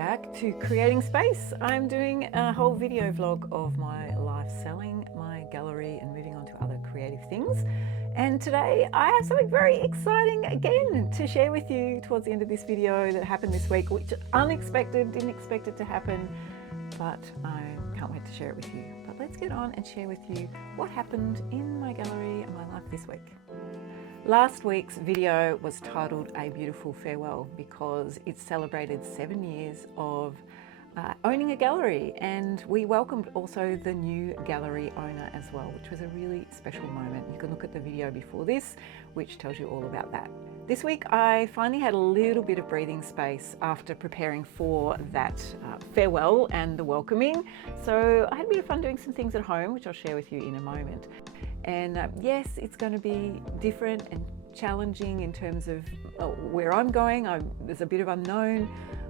back to creating space. I'm doing a whole video vlog of my life selling my gallery and moving on to other creative things. And today I have something very exciting again to share with you towards the end of this video that happened this week, which unexpected, didn't expect it to happen, but I can't wait to share it with you. But let's get on and share with you what happened in my gallery and my life this week. Last week's video was titled A Beautiful Farewell because it celebrated 7 years of owning a gallery, and we welcomed also the new gallery owner as well, which was a really special moment. You can look at the video before this, which tells you all about that. This week I finally had a little bit of breathing space after preparing for that farewell and the welcoming. So I had a bit of fun doing some things at home, which I'll share with you in a moment. And yes, it's going to be different and challenging in terms of where I'm going. There's a bit of unknown,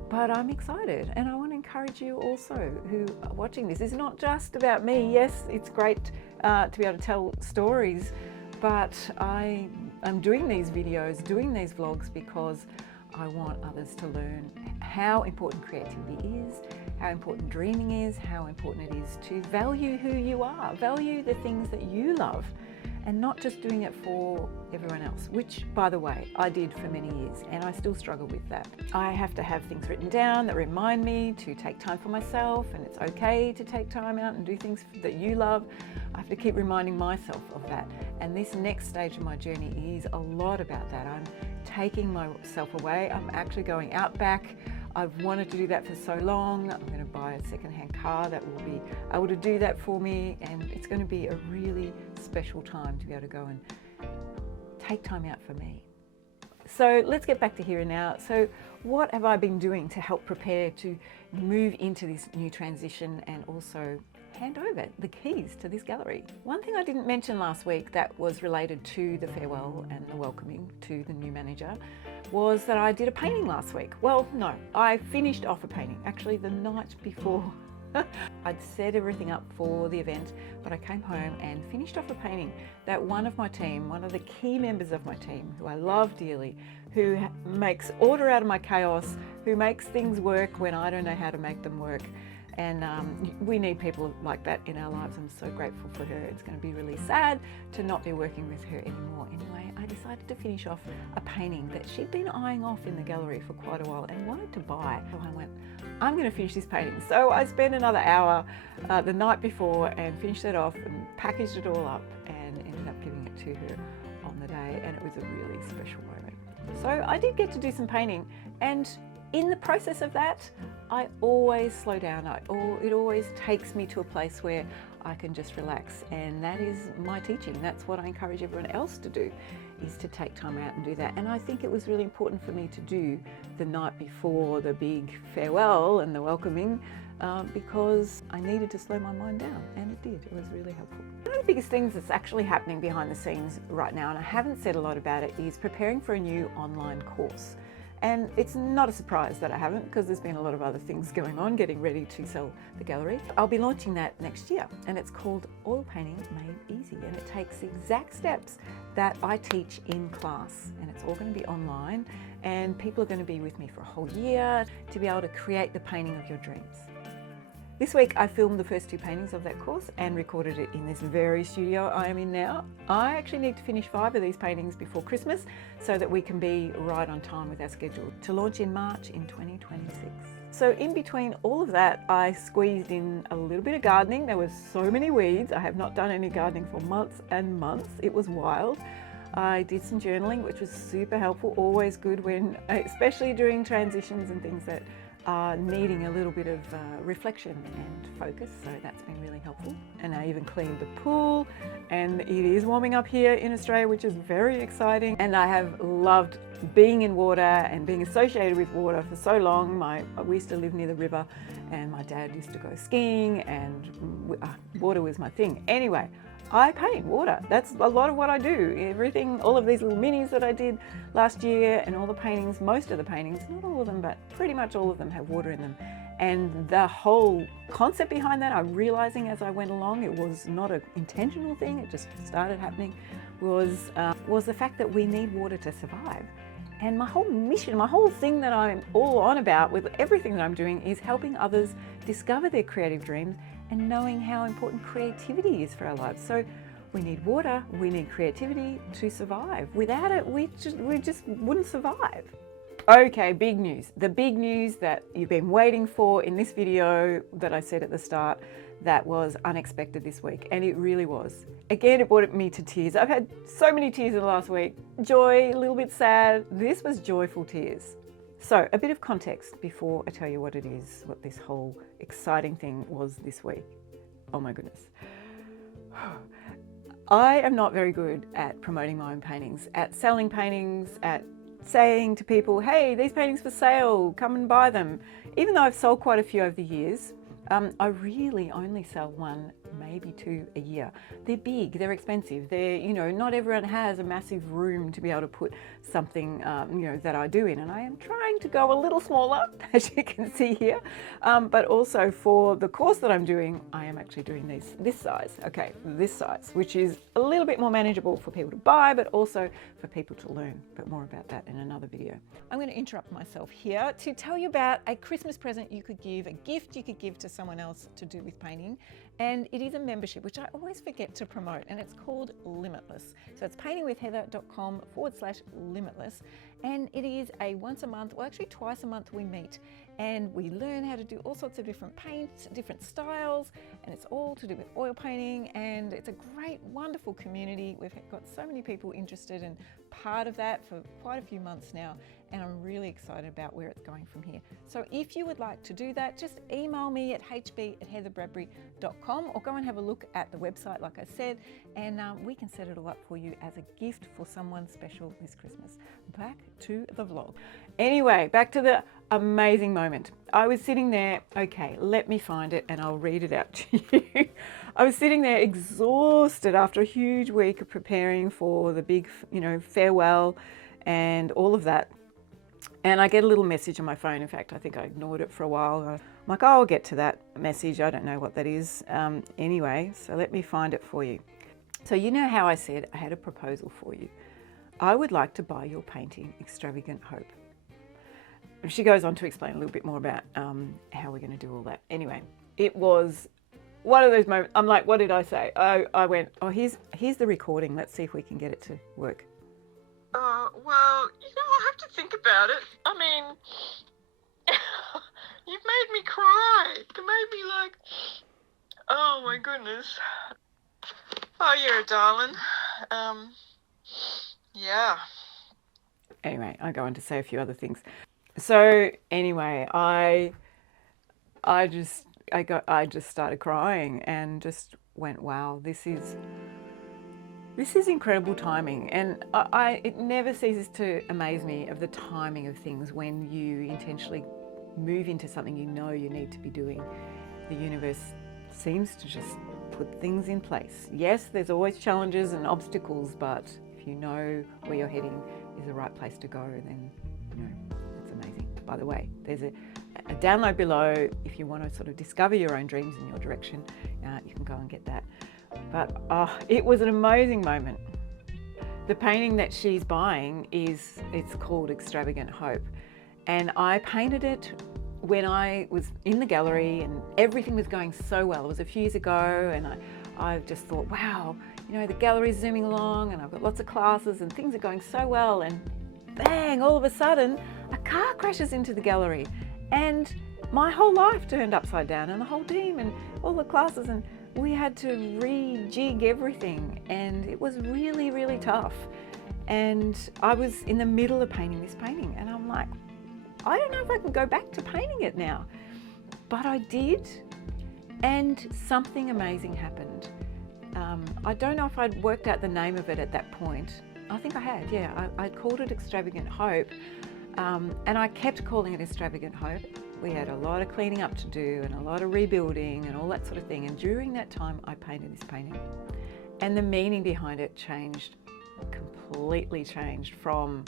but I'm excited, and I want to encourage you also who are watching this. It's not just about me. Yes, it's great to be able to tell stories, but I'm doing these videos, doing these vlogs because I want others to learn how important creativity is, how important dreaming is, how important it is to value who you are, value the things that you love, and not just doing it for everyone else, which, by the way, I did for many years, and I still struggle with that. I have to have things written down that remind me to take time for myself, and it's okay to take time out and do things that you love. I have to keep reminding myself of that. And this next stage of my journey is a lot about that. I'm taking myself away. I'm actually going out back. I've wanted to do that for so long. I'm going to buy a second-hand car that will be able to do that for me, and it's going to be a really special time to be able to go and take time out for me. So let's get back to here and now. So what have I been doing to help prepare to move into this new transition and also hand over the keys to this gallery? One thing I didn't mention last week that was related to the farewell and the welcoming to the new manager was that I did a painting last week. Well, no, I finished off a painting actually the night before. I'd set everything up for the event, but I came home and finished off a painting that one of my team, one of the key members of my team, who I love dearly, who makes order out of my chaos, who makes things work when I don't know how to make them work. And we need people like that in our lives. I'm so grateful for her. It's going to be really sad to not be working with her anymore. Anyway, I decided to finish off a painting that she'd been eyeing off in the gallery for quite a while and wanted to buy. So I went, I'm going to finish this painting. So I spent another hour the night before and finished it off and packaged it all up and ended up giving it to her on the day. And it was a really special moment. So I did get to do some painting, and in the process of that, I always slow down. It always takes me to a place where I can just relax, and that is my teaching. That's what I encourage everyone else to do, is to take time out and do that. And I think it was really important for me to do the night before the big farewell and the welcoming because I needed to slow my mind down, and it did. It was really helpful. One of the biggest things that's actually happening behind the scenes right now, and I haven't said a lot about it, is preparing for a new online course. And it's not a surprise that I haven't, because there's been a lot of other things going on, getting ready to sell the gallery. I'll be launching that next year, and it's called Oil Painting Made Easy, and it takes the exact steps that I teach in class, and it's all going to be online, and people are going to be with me for a whole year to be able to create the painting of your dreams. This week I filmed the first 2 paintings of that course and recorded it in this very studio I am in now. I actually need to finish 5 of these paintings before Christmas so that we can be right on time with our schedule to launch in March in 2026. So in between all of that, I squeezed in a little bit of gardening. There were so many weeds. I have not done any gardening for months and months. It was wild. I did some journaling, which was super helpful, always good when, especially during transitions and things that are needing a little bit of reflection and focus, so that's been really helpful. And I even cleaned the pool, and it is warming up here in Australia, which is very exciting. And I have loved being in water and being associated with water for so long. We used to live near the river, and my dad used to go skiing, and water was my thing. Anyway, I paint water. That's a lot of what I do. Everything, all of these little minis that I did last year, and all the paintings, most of the paintings, not all of them, but pretty much all of them have water in them. And the whole concept behind that, I'm realizing as I went along, it was not an intentional thing, it just started happening, was the fact that we need water to survive. And my whole mission, my whole thing that I'm all on about with everything that I'm doing is helping others discover their creative dreams and knowing how important creativity is for our lives. So we need water, we need creativity to survive. Without it, we just wouldn't survive. Okay, big news. The big news that you've been waiting for in this video that I said at the start, that was unexpected this week, and it really was. Again, it brought me to tears. I've had so many tears in the last week. Joy, a little bit sad. This was joyful tears. So a bit of context before I tell you what it is, what this whole exciting thing was this week. Oh my goodness. I am not very good at promoting my own paintings, at selling paintings, at saying to people, hey, these paintings for sale, come and buy them. Even though I've sold quite a few over the years, I really only sell one, maybe two a year. They're big, they're expensive. They're, not everyone has a massive room to be able to put something, that I do in. And I am trying to go a little smaller, as you can see here. But also for the course that I'm doing, I am actually doing this size, this size, which is a little bit more manageable for people to buy, but also for people to learn. But more about that in another video. I'm going to interrupt myself here to tell you about a Christmas present you could give, a gift you could give to someone else to do with painting. And it is a membership, which I always forget to promote, and it's called Limitless. So it's paintingwithheather.com/limitless. And it is a once a month, well actually twice a month we meet, and we learn how to do all sorts of different paints, different styles, and it's all to do with oil painting, and it's a great, wonderful community. We've got so many people interested and part of that for quite a few months now, and I'm really excited about where it's going from here. So if you would like to do that, just email me at hb@heatherbradbury.com or go and have a look at the website, like I said, and we can set it all up for you as a gift for someone special this Christmas. Back to the vlog. Anyway, back to the amazing moment. I was sitting there, okay, let me find it and I'll read it out to you. I was sitting there exhausted after a huge week of preparing for the big, farewell and all of that. And I get a little message on my phone. In fact, I think I ignored it for a while. I'm like, oh, I'll get to that message. I don't know what that is. Anyway, so let me find it for you. So you know how I said I had a proposal for you. I would like to buy your painting, Extravagant Hope. She goes on to explain a little bit more about how we're going to do all that. Anyway, it was one of those moments. I'm like, what did I say? I went, oh, here's the recording. Let's see if we can get it to work. Well, I'll have to think about it. I mean, you've made me cry. You made me like, oh my goodness. Oh, you're a darling. Yeah. Anyway, I go on to say a few other things. So anyway, I just started crying and just went, wow, this is incredible timing. And it never ceases to amaze me of the timing of things when you intentionally move into something you know you need to be doing. The universe seems to just put things in place. Yes, there's always challenges and obstacles, but if you know where you're heading is the right place to go, then it's amazing. By the way, there's a download below if you want to sort of discover your own dreams and your direction. You can go and get that. But it was an amazing moment. The painting that she's buying it's called Extravagant Hope. And I painted it when I was in the gallery and everything was going so well. It was a few years ago, and I just thought, wow, the gallery's zooming along and I've got lots of classes and things are going so well, and bang, all of a sudden a car crashes into the gallery and my whole life turned upside down, and the whole team and all the classes, and we had to rejig everything, and it was really, really tough. And I was in the middle of painting this painting, and I'm like, I don't know if I can go back to painting it now. But I did, and something amazing happened. I don't know if I'd worked out the name of it at that point. I think I had, yeah. I called it Extravagant Hope, and I kept calling it Extravagant Hope. We had a lot of cleaning up to do and a lot of rebuilding and all that sort of thing. And during that time, I painted this painting. And the meaning behind it completely changed from,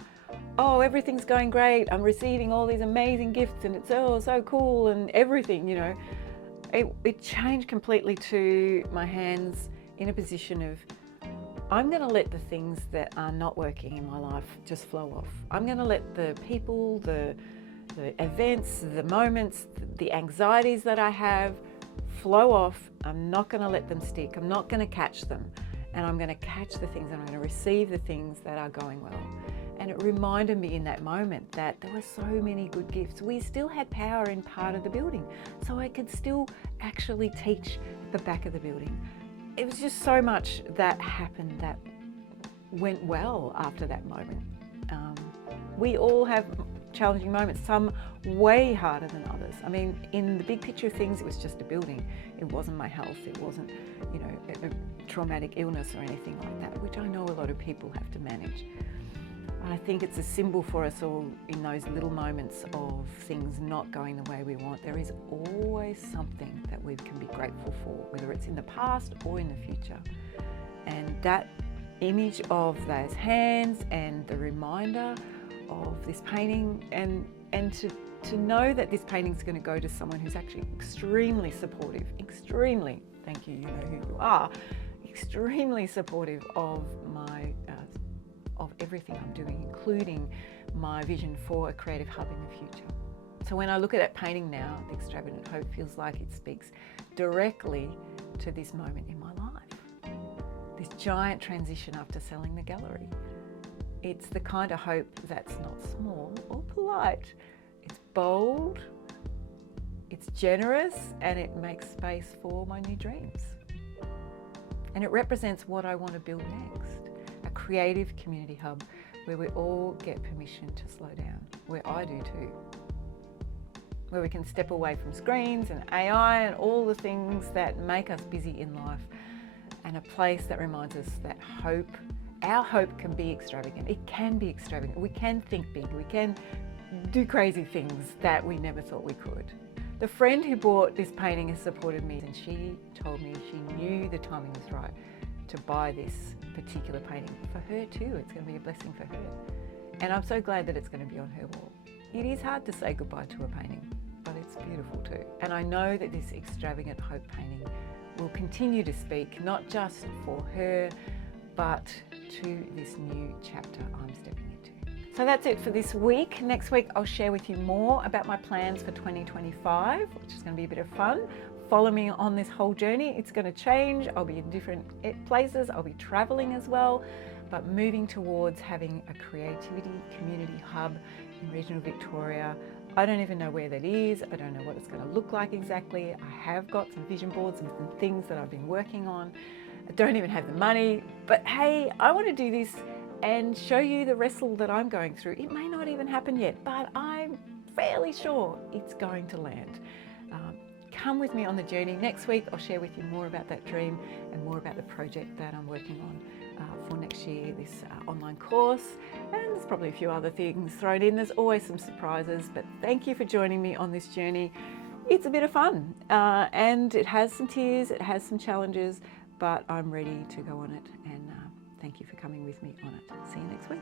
oh, everything's going great, I'm receiving all these amazing gifts and it's so cool and everything, It changed completely to my hands in a position of, I'm going to let the things that are not working in my life just flow off. I'm going to let the people, the events, the moments, the anxieties that I have flow off. I'm not going to let them stick. I'm not going to catch them. And I'm going to catch the things, and I'm going to receive the things that are going well. And it reminded me in that moment that there were so many good gifts. We still had power in part of the building, so I could still actually teach the back of the building. It was just so much that happened that went well after that moment. We all have challenging moments, some way harder than others. I mean, in the big picture of things, it was just a building. It wasn't my health. It wasn't, a traumatic illness or anything like that, which I know a lot of people have to manage. I think it's a symbol for us all in those little moments of things not going the way we want. There is always something that we can be grateful for, whether it's in the past or in the future. And that image of those hands and the reminder of this painting, and to know that this painting is going to go to someone who's actually extremely supportive, thank you, you know who you are, extremely supportive of my of everything I'm doing, including my vision for a creative hub in the future. So when I look at that painting now, the Extravagant Hope feels like it speaks directly to this moment in my life, this giant transition after selling the gallery. It's the kind of hope that's not small or polite. It's bold, it's generous, and it makes space for my new dreams. And it represents what I want to build next. A creative community hub where we all get permission to slow down, where I do too. Where we can step away from screens and AI and all the things that make us busy in life, and a place that reminds us that hope, our hope, can be extravagant. It can be extravagant. We can think big. We can do crazy things that we never thought we could. The friend who bought this painting has supported me, and she told me she knew the timing was right to buy this particular painting for her too. It's going to be a blessing for her. And I'm so glad that it's going to be on her wall. It is hard to say goodbye to a painting, but it's beautiful too. And I know that this Extravagant Hope painting will continue to speak, not just for her, but to this new chapter I'm stepping into. So that's it for this week. Next week, I'll share with you more about my plans for 2025, which is going to be a bit of fun. Follow me on this whole journey. It's going to change. I'll be in different places. I'll be traveling as well, but moving towards having a creativity community hub in regional Victoria. I don't even know where that is. I don't know what it's going to look like exactly. I have got some vision boards and some things that I've been working on. I don't even have the money, but hey, I want to do this and show you the wrestle that I'm going through. It may not even happen yet, but I'm fairly sure it's going to land. Come with me on the journey. Next week, I'll share with you more about that dream and more about the project that I'm working on for next year, this online course. And there's probably a few other things thrown in. There's always some surprises, but thank you for joining me on this journey. It's a bit of fun and it has some tears, it has some challenges, but I'm ready to go on it. And thank you for coming with me on it. See you next week.